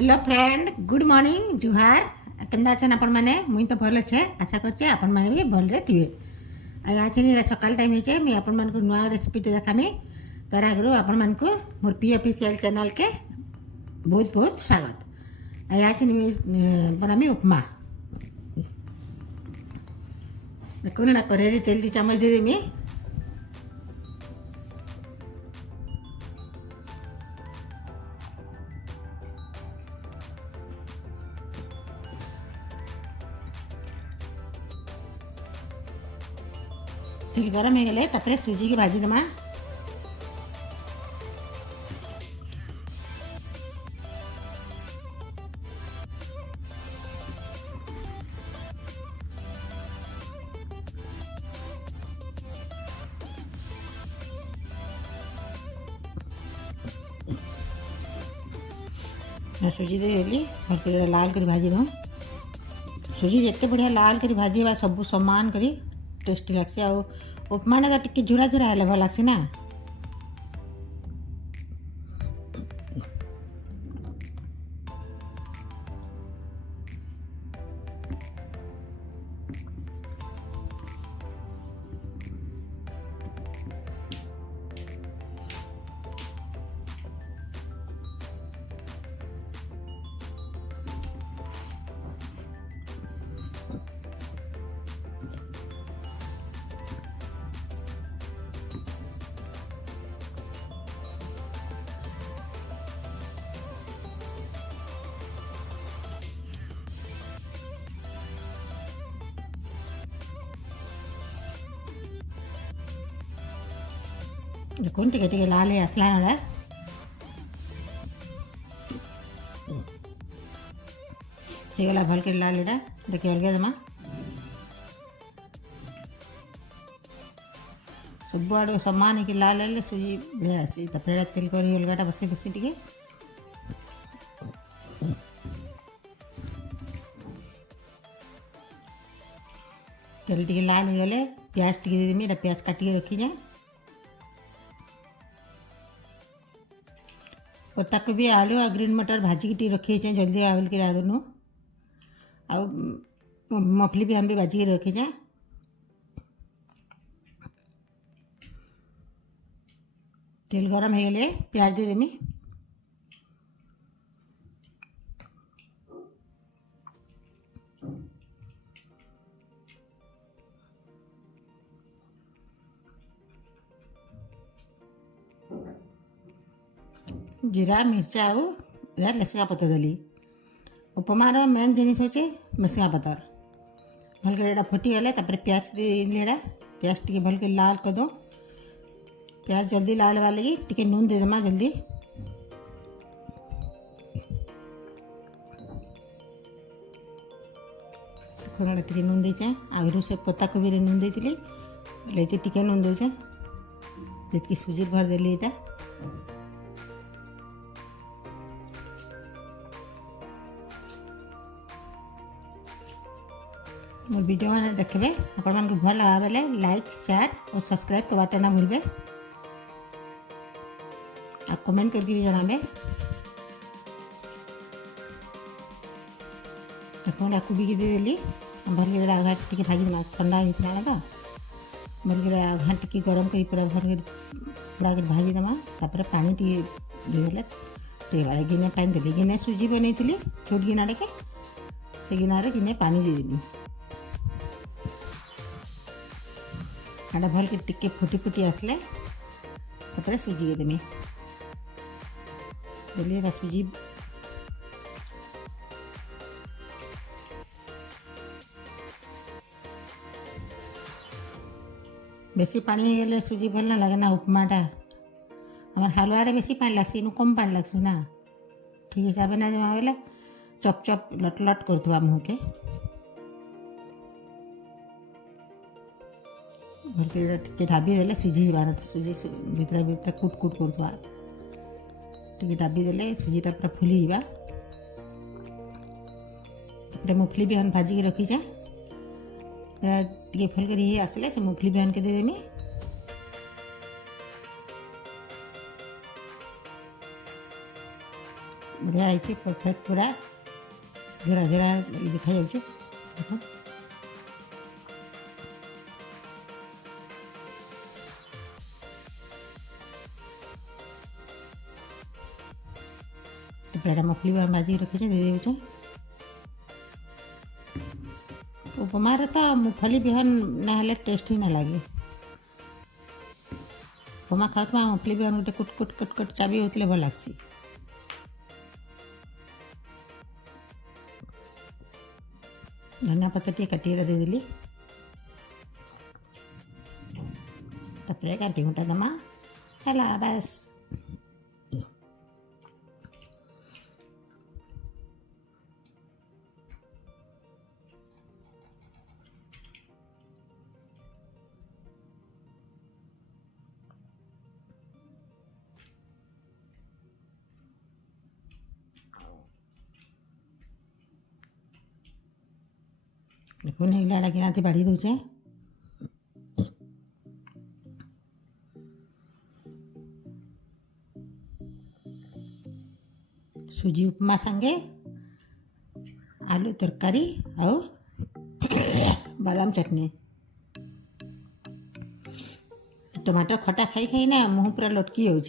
Hello friend, good morning, जुहार। केंदा छन आपण माने? मुई तो भल छे, आशा करछे आपण माने भी भल रे थिबे। आज छनी सकाल टाइम हिचे मी आपण मान को नया रेसिपी ते देखामी। तार आगरो आपण मान को मोर पी ऑफिशियल चैनल के बहुत बहुत स्वागत। आज छनी मी बनामी उपमा। देखो ना करे तेल दी चम्मच दे देमी। तेल गरम हो गले तापर सुजी की भाजी दमा। सुजी दे देली भलके लाल करी भाजी दम। सुजी जिते बढ़िया लाल करी भाजी बा सब समान करी टेस्टी लगसी। आ उपमा ने टिके झुरा झुरा हेले भल लगसी ना। देखो टिके टिके लाल आसला ना गला भल के लाल एटा देखिए अलगे जमा सब आड़ सामान है कि लाल हेल्ले सुजी बढ़िया आसी। तापर तेल करी अलगाटा बसई बसी टिके तेल टिके लाल हो गले प्याज टिके दे देमी। प्याज काटिके रखी जाए पत्ता कोबी आलू और ग्रीन मटर भाजी की रखी है जल्दी आवल के आगे नु आ मफली भी हम भी भाजी के रखी जाए। तेल गरम हो गले प्याज दे देमी। जीरा मिर्चा आउ लेसिंगा पतर देली। उपमार मेन जिनिस होचे मेसिंगा पतर। भलके एटा फुटी गले तापर प्याज दे प्याज टिके भलके लाल कर दो। प्याज जल्दी लाल हवा लगी टिके नून दे देमा जल्दी। खोना टिके नून देचे आगरू से पत्ता कोबी रे नून देतिली लेते टिके नून देचे जेतकी सुजी भर देली एटा। मोर वीडियो मैंने देखबे अपन मन को भल लगा बेले लाइक शेयर और सब्सक्राइब करवाटे ना भूलबे आ कमेंट करके भी जनाबे। देखो ना कुबी के दे देली भल के आघा टिके भाजी ना ठंडा होइतना लगा भल के आघा टिके गरम करी पूरा भर के पूरा के भाजी दमा। तापर पानी टिके देले टे वाले गिने पानी देली। गिने सुजी बनैतिली छोट गिनारे के से गिनारे गिने पानी दे देली। आटा भल के टिके फुटी फुटी आसले तापर सुजी के देमी देली सुजी बेसी पानी गले सुजी भल ना लगे ना। उपमाटा हमार हलवा रे बेसी पानी लगसी इनु कम पानी लगसु ना ठीक हिसाब ना जमा बेले चप चप लट लट करथुआ मुँह के भलके टिके ढाबी देले सिझी बार सुजी भीतर भीतर कुट कुट करथुआ टिके ढाबी देले सुजीटा पूरा फुली जावा। तापर मुफली बिहान भाजी के रखी जाए टिके फल कर आसले से मुफली बिहान के दे देमी। बढ़िया है परफेक्ट पूरा झरा झरा देखा जाऊँ देख पेड़ा मखली भाजी रखी दे दे उपमार तो मुफली बिहन ना टेस्ट ही ना लगे उपमा खाऊ मुफली बिहन गोटे कुट कुट कुट कुट चाबी होते भल लगसी धनिया पत्ता टे काटी देदेली तापर काटी घुटा दमा है बस देखो नहीं लाड़ा कि बाढ़ी दूचे सुजी उपमा संगे आलू तरकारी और बादाम चटनी टमाटर खटा खाई खाई ना मुँह पूरा लटकी हो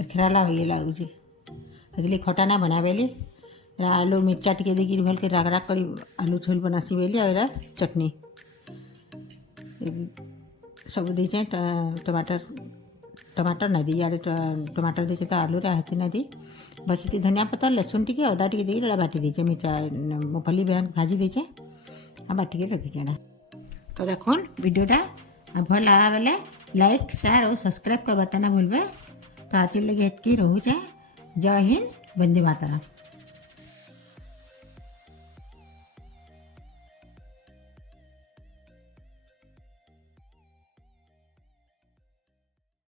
खेराला हो लगुच इसलिए खटा ना बनावेली आलू मिर्चा टिके देगी भल के राग राग करी आलू झोल बनासी बेली और चटनी सब दीचे टमाटर टमाटर ना दी यार टमाटर दीचे तो आलू हाथी ना दी बस ये धनिया पत्ता लहसुन टी अदा टी दी बाटी दीचे मिर्चा मुफली बेहन भाजी दीचे आ बाटी के रखीचे तो देखो वीडियोटा भल लगा बेले लाइक शेयर और सब्सक्राइब करवाटा ना भूलबे तो आज लगे हेतकी रोचे जय हिंद वंदे मातरम।